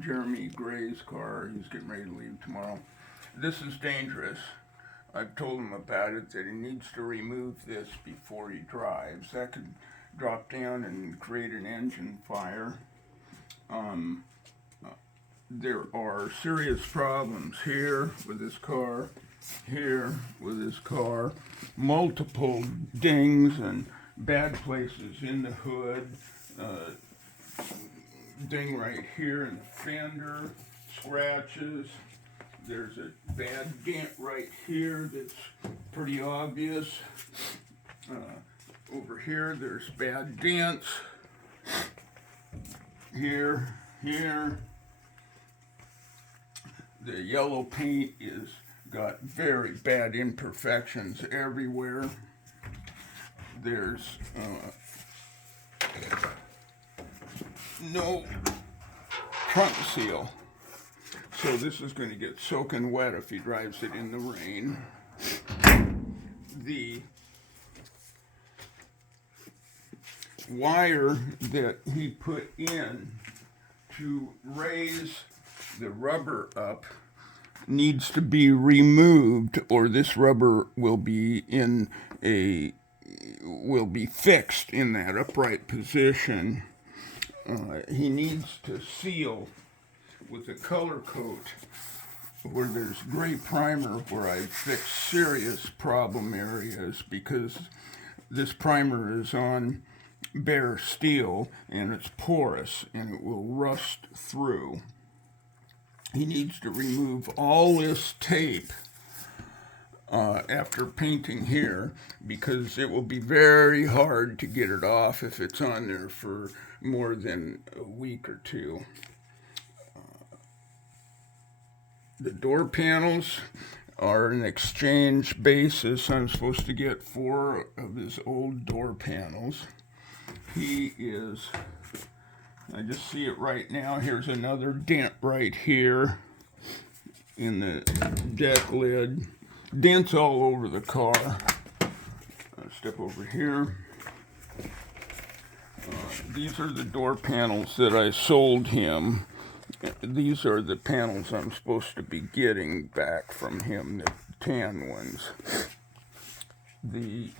Jeremy Gray's car. He's getting ready to leave tomorrow. This is dangerous. I've told him about it, that he needs to remove this before he drives. That could drop down and create an engine fire. Um, there are serious problems here with this car, here with this car, multiple dings and bad places in the hood, ding right here in the fender, scratches. There's a bad dent right here that's pretty obvious. Over here there's bad dents. Here. The yellow paint is got very bad imperfections everywhere. There's no trunk seal. So this is going to get soaking wet if he drives it in the rain. The wire that he put in to raise the rubber up needs to be removed, or this rubber will be fixed in that upright position. He needs to seal with a color coat where there's gray primer, where I fixed serious problem areas, because this primer is on bare steel and it's porous and it will rust through. He needs to remove all this tape after painting here, because it will be very hard to get it off if it's on there for more than a week or two. The door panels are an exchange basis. I'm supposed to get 4 of his old door panels. I just see it right now. Here's another dent right here in the deck lid. Dents all over the car. I'll step over here. These are the door panels that I sold him. These are the panels I'm supposed to be getting back from him, the tan ones. Let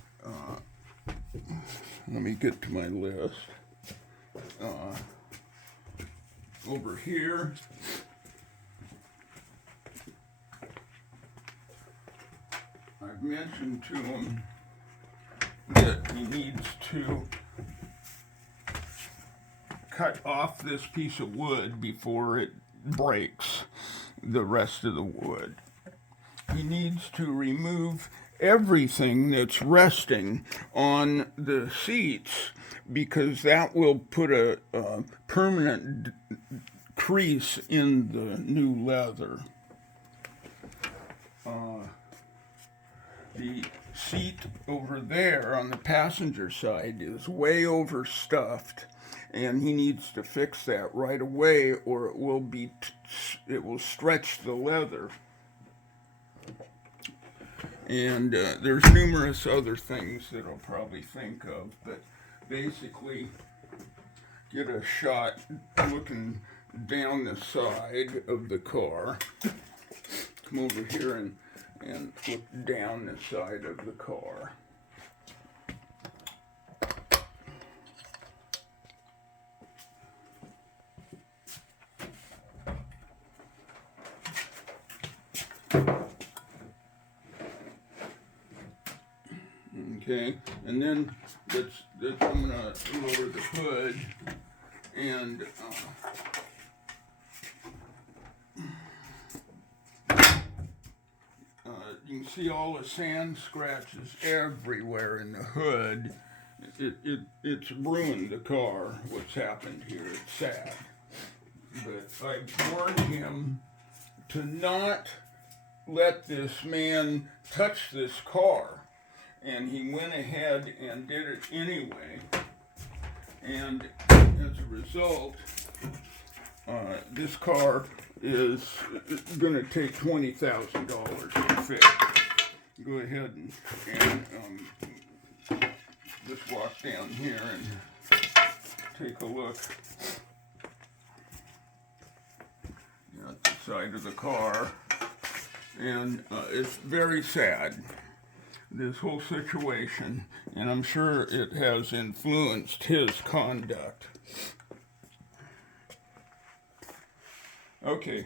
me get to my list. Over here, I've mentioned to him that he needs to cut off this piece of wood before it breaks the rest of the wood. He needs to remove everything that's resting on the seats, because that will put a permanent crease in the new leather. The seat over there on the passenger side is way overstuffed, and he needs to fix that right away, or it will stretch the leather. And there's numerous other things that I'll probably think of, but basically get a shot looking down the side of the car. Come over here and look down the side of the car. Okay, and then I'm gonna lower the hood, and you can see all the sand scratches everywhere in the hood. It's ruined the car. What's happened here? It's sad, but I warned him to not let this man touch this car. And he went ahead and did it anyway. And as a result, this car is going to take $20,000 to fix. Go ahead and just walk down here and take a look. outside of the car, and it's very sad, this whole situation, and I'm sure it has influenced his conduct. Okay,